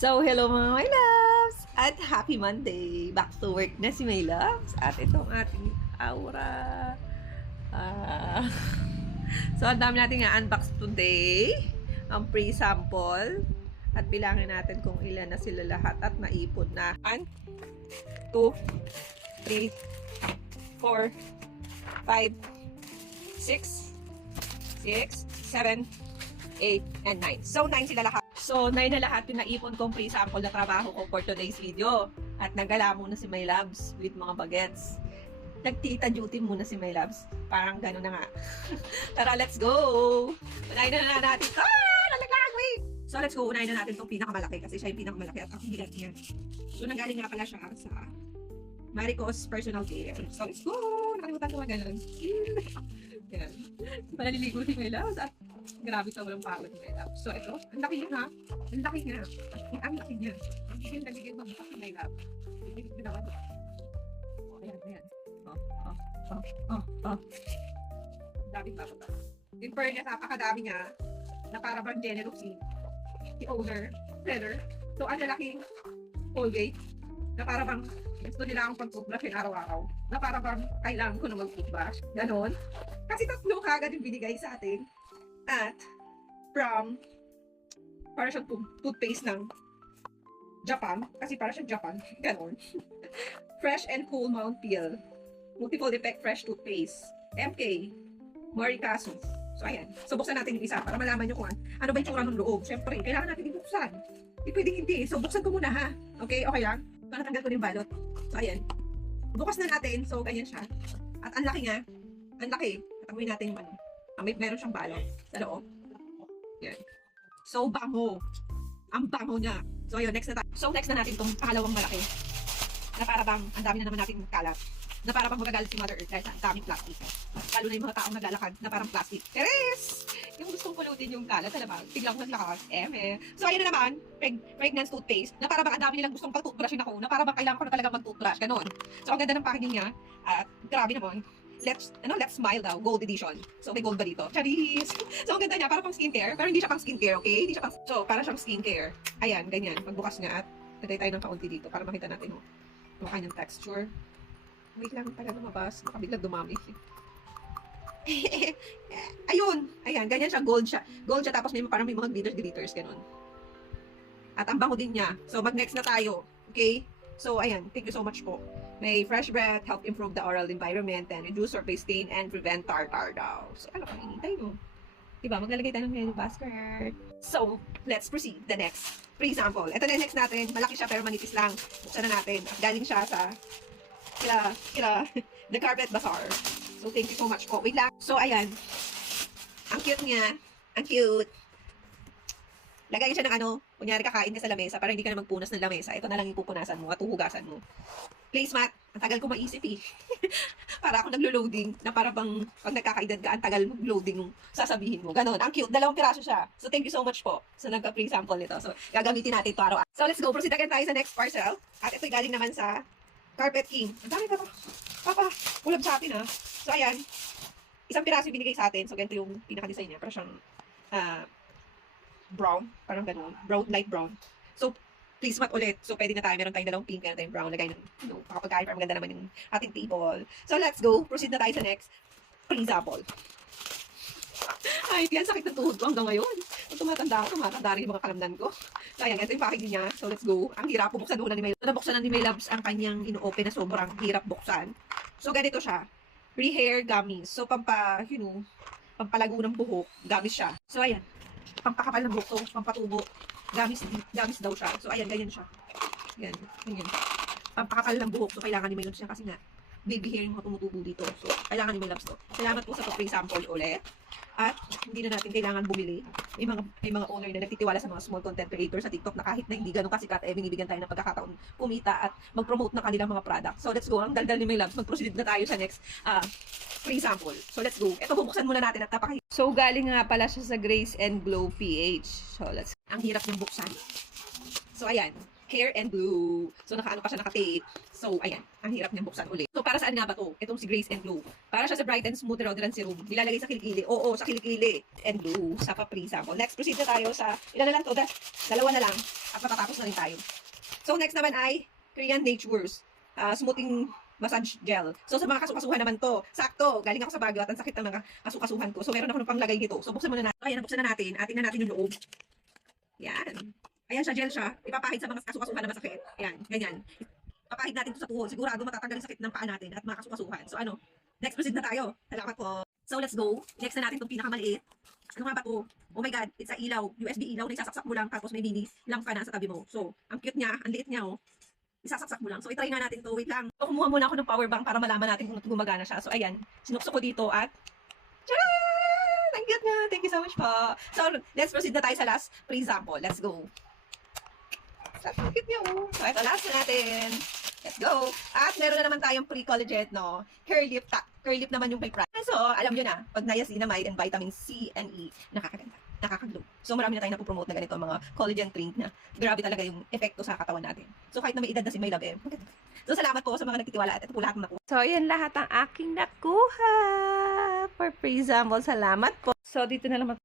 So, hello mga my loves! At happy Monday! Back to work na si my loves. At itong ating aura. So, ang dami natin nga-unbox today. Ang pre-sample. At bilangin natin kung ilan na sila lahat at naipon na. 1, 2, 3, 4, 5, 6, 7, 8, and 9. So, 9 sila lahat. So, 9 na lahat yung naipon kong pre-sample na trabaho ko for today's video. At nagala muna si My Loves with mga bagets. Nagtita duty muna si My Loves. Parang gano'n na nga. Tara, let's go! Unahin na natin. Nalaglag! Wait! So, let's go. Unahin na natin itong pinakamalaki kasi siya yung pinakamalaki at ang hilat niya. So, nanggaling nga pala siya sa Marico's Personal Care. So, let's go! Nakalimutan ko mga gano'n. Yan. So, naliligo si My Loves at grabe sobrang pagod ni My Loves. So, ito. Ang laki niya ha. Ang laki niya. Ang laki niya. Ang bigyan na bigyan magbukas si My Loves. Bigyan ko naman. Ayan, ayan. Daming bababa. In fairness, napakadami niya na para bang generously si owner, seller. So, ang lalaking Colgate na para bang gusto nila akong pag-toothbrushin araw-araw. Na para bang kailangan ko na mag-toothbrush. Ganon. Kasi tatlo kagad yung binigay sa atin. At from para siyang toothpaste ng Japan. Kasi para siyang Japan. Ganon. Fresh and Cool Mount Peel. Multiple Effect Fresh Toothpaste. MK. Morikasu. So, ayan. So, buksan natin yung isa para malaman nyo kung ano ba yung tsura ng loob. Siyempre, kailangan natin ibuksan. Hindi pwedeng hindi. So, buksan ko muna ha. Okay? Okay lang? So, natanggal ko yung balot. So, ayan. Bukas na natin. So, ganyan siya. At ang laki nga. Ang laki. Taguin natin yung ano. Meron siyang balot sa loob. Yan. So, bango. Ang bango niya. So, ayun. Next na tayo. So, next na natin itong pangalawang malaki. Na para bang, ang dami na naman natin kalat. Na para bang magagalit si Mother Earth dahil sa daming plastic. Lalo na yung mga taong naglalakad na parang plastic. Teres! Yung gustong pulutin yung kalat, alam ba? Tiglang naglakas. So, ayun na naman. Pregnant toothpaste. Na para bang ang dami nilang gustong pag-toothbrushin ako. Na para bang kailangan ko na talaga mag-toothbrush. Ganon. So, ang ganda ng packaging niya. At grabe naman. Let's Smile daw, gold edition. So, may gold ba dito? Charis! So, ang ganda niya, para pang skincare. Pero hindi siya pang skincare, okay? Hindi siya pang... So, para siyang skincare. Ayan, ganyan. Pagbukas niya at lagay tayo ng kaunti dito para makita natin, yung kanyang texture. Wait lang, taga lumabas. Baka bigla dumami. Ayun! Ayan, ganyan siya. Gold siya. Gold siya, tapos parang may mga glitters, ganun. At ang bango din niya. So, mag-next na tayo. Okay? So, ayan. Thank you so much po. May fresh breath, help improve the oral environment, and reduce surface stain, and prevent tartar daw. So, ano kang hinihintay mo? Diba? Maglalagay tayo ng yellow basket. So, let's proceed. The next. For example, ito na yung next natin. Malaki siya pero manipis lang. Buksan na natin. Galing siya sa The Carpet Bazaar. So, thank you so much po. Wait lang. So, ayan. Ang cute niya. Ang cute. Lagay siya ng ano, kunyari kakain ka sa lamesa para hindi ka na magpunas ng lamesa. Ito na lang ipupunasan mo at uhugasan mo. Placemat. Ang tagal ko maisip eh. Para ako naglo-loading na para bang pag nagkakaedad ka, ang tagal mag-loading yung sasabihin mo. Ganon. Ang cute. 2 piraso siya. So, thank you so much po sa nagka-free sample nito. So, gagamitin natin ito araw-araw. So, let's go. Proceed again tayo sa next parcel. At ito'y galing naman sa Carpet King. Ang dami pa to. Papa, ulab sa atin ha. So, ayan. 1 piraso yung binigay sa atin. So, ganito yung pinaka-design niya. Para siyang brown. Parang ganun. Brown, light brown. So, please mat ulit. So, pwede na tayo. Meron tayong 2 pink, meron tayong brown. Lagay ng, pakapagkain para maganda naman yung ating table. So, let's go. Proceed na tayo sa next. Pre-sample. Ay, yan. Sakit ng tuhod ko hanggang ngayon. Kung tumatanda rin yung mga kalamnan ko. So, ayan. Ito yung packaging niya. So, let's go. Ang hirap. Bubuksan muna ni May. Nabuksan na ni May Loves ang kanyang ino-open na sobrang hirap buksan. So, ganito siya. Re-hair gummies. So, pampalago ng buhok. Gummies siya. So, ayan. Pampakapal ng buhok. So, pampatubo. Gamis daw siya. So, ayan, ganyan siya. Yan, ganyan. Pampakapal ng buhok. So, kailangan ni May Loves siya kasi nga, baby hair yung mga tumutubo dito. So, kailangan ni May Loves to. Salamat po sa free sample ulit. At, hindi na natin kailangan bumili. May mga owner na nagtitiwala sa mga small content creators sa TikTok na kahit na hindi ganun kasikat, binibigyan tayo ng pagkakataon kumita at mag-promote ng kanilang mga product. So, let's go. Ang daldal ni May Loves. Mag-proceed na tayo sa next free sample. So, let's go. Ito, bubuksan muna natin at napakahirap. So, galing nga pala siya sa Grace and Glow PH. So, ang hirap yung buksan. So, ayan. Hair and Glue. So, nakaano pa siya, naka-tape. So, ayan. Ang hirap niyang buksan ulit. So, para saan nga ba to? Itong si Grace and Glue. Para siya sa Bright and Smooth Deodorant Serum. Nilalagay sa kilikili. Oo, sa kilikili. And Glue. Sa pa-free sample. Next, proceed na tayo sa, ilan na lang to? Dalawa na lang. At matatapos na rin tayo. So, next naman ay Korean Natures. Smoothing massage gel. So, sa mga kasukasuhan naman to, sakto, galing ako sa Baguio at ang sakit ng mga kasukasuhan ko. So, meron ako ng panglagay dito. So, buksan muna natin. Ayan, buksan na natin. Tingnan natin yung loob. Yan. Ayan siya, gel siya. Ipapahid sa mga kasukasuhan na masakit. Ayan, ganyan. Ipapahid natin ito sa tuhod. Sigurado matatanggal ang sakit ng paa natin at mga kasukasuhan. So, ano, next proceed na tayo. Salamat po. So, let's go. Next na natin itong pinakamaliit. Ano nga ba to? Oh my God, it's a ilaw. USB ilaw na isasaksak mo lang tapos may mini lamp ka na sa tabi mo. So, ang cute niya, ang liit niya, oh. Isasaksak mo lang. So, itry nga natin to. Wait lang. So, kumuha muna ako ng power bank para malaman natin kung gumagana siya. So, ayan. Sinukso ko dito at tcharan! Ang cute nga. Thank you so much po. So, let's proceed na tayo sa last pre-sample. Let's go. Ang cute niya, oh. So, ito last na natin. Let's go. At meron na naman tayong pre-collagen, no? Curl lip naman yung may price. So, alam nyo na, pag niacinamide and vitamin C and E, nakakaganda. Nakakaglow. So, marami na tayong napopromote na ganito, mga collagen drink na grabe talaga yung epekto sa katawan natin. So, kahit na may edad na si May Love, maganda. So, salamat po sa mga nagtitiwala at ito po lahat ng nakuha. So, yan lahat ang aking nakuha for pre-sample. Salamat po. So, dito na lang